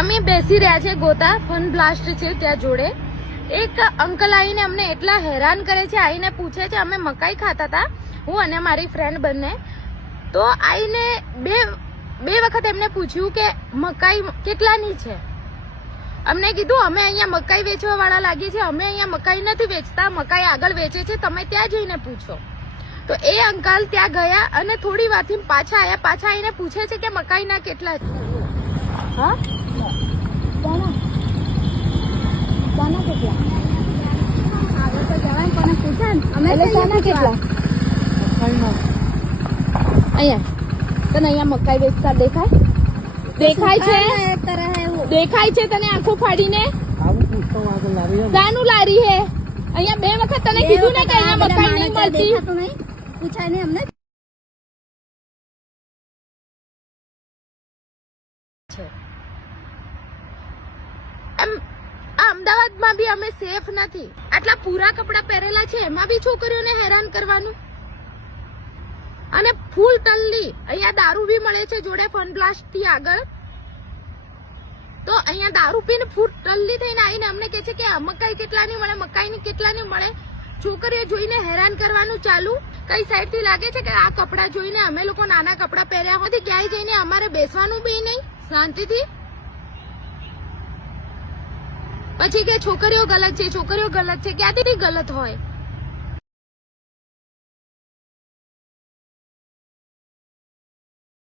અમે બેસી રહ્યા છે ગોતા ફન બ્લાસ્ટ છે ત્યાં જોડે એક અંકલ આવીને અમને એટલા હેરાન કરે છે, આવીને પૂછે છે, અમે મકાઈ ખાતા હતા હું અને મારી ફ્રેન્ડ બંને, તો આવીને બે વખત એમને પૂછ્યું કે મકાઈ કેટલાની છે. અમને કીધું અમે અહીંયા મકાઈ વેચવા વાળા લાગીએ છીએ, અમે અહીંયા મકાઈ નથી વેચતા, મકાઈ આગળ વેચે છે, તમે ત્યાં જઈને પૂછો. તો એ અંકલ ત્યાં ગયા અને થોડી વારથી પાછા આવ્યા, પાછા આવીને પૂછે છે કે મકાઈના કેટલા છે. હા અહીંયા મકાઈ વેચતા દેખાય છે તને આંખો ફાડીને? શાનું લારી હે? અહીંયા 2 વખત તને કીધું ને કે અહીંયા મકાઈ નહીં મળતી. પૂછાય નહીં અમને. અમદાવાદમાં બી અમે સેફ નથી. આટલા પૂરા કપડા પહેરેલા છે એમાં બી છોકરીઓને હેરાન કરવાનું. અને ફૂલ ટલ્લી અહીંયા દારૂ બી મળે છે જોડે ફન બ્લાસ્ટ થી આગળ. તો અહીંયા દારૂ પીને ફૂલ ટલ્લી થઈને આવીને અમને કહે છે કે આ મકાઈ કેટલાની મળે, મકાઈની કેટલાની મળે. છોકરીઓ જોઈને હેરાન કરવાનું ચાલુ. કઈ સાઈડ થી લાગે છે કે આ કપડા જોઈને અમે લોકો નાના કપડા પહેર્યા હોય ક્યાંય જઈને અમારે બેસવાનું બી નહીં શાંતિથી. પછી કે છોકરીઓ ગલત છે, છોકરીઓ ગલત છે. ક્યાંથી ગલત હોય?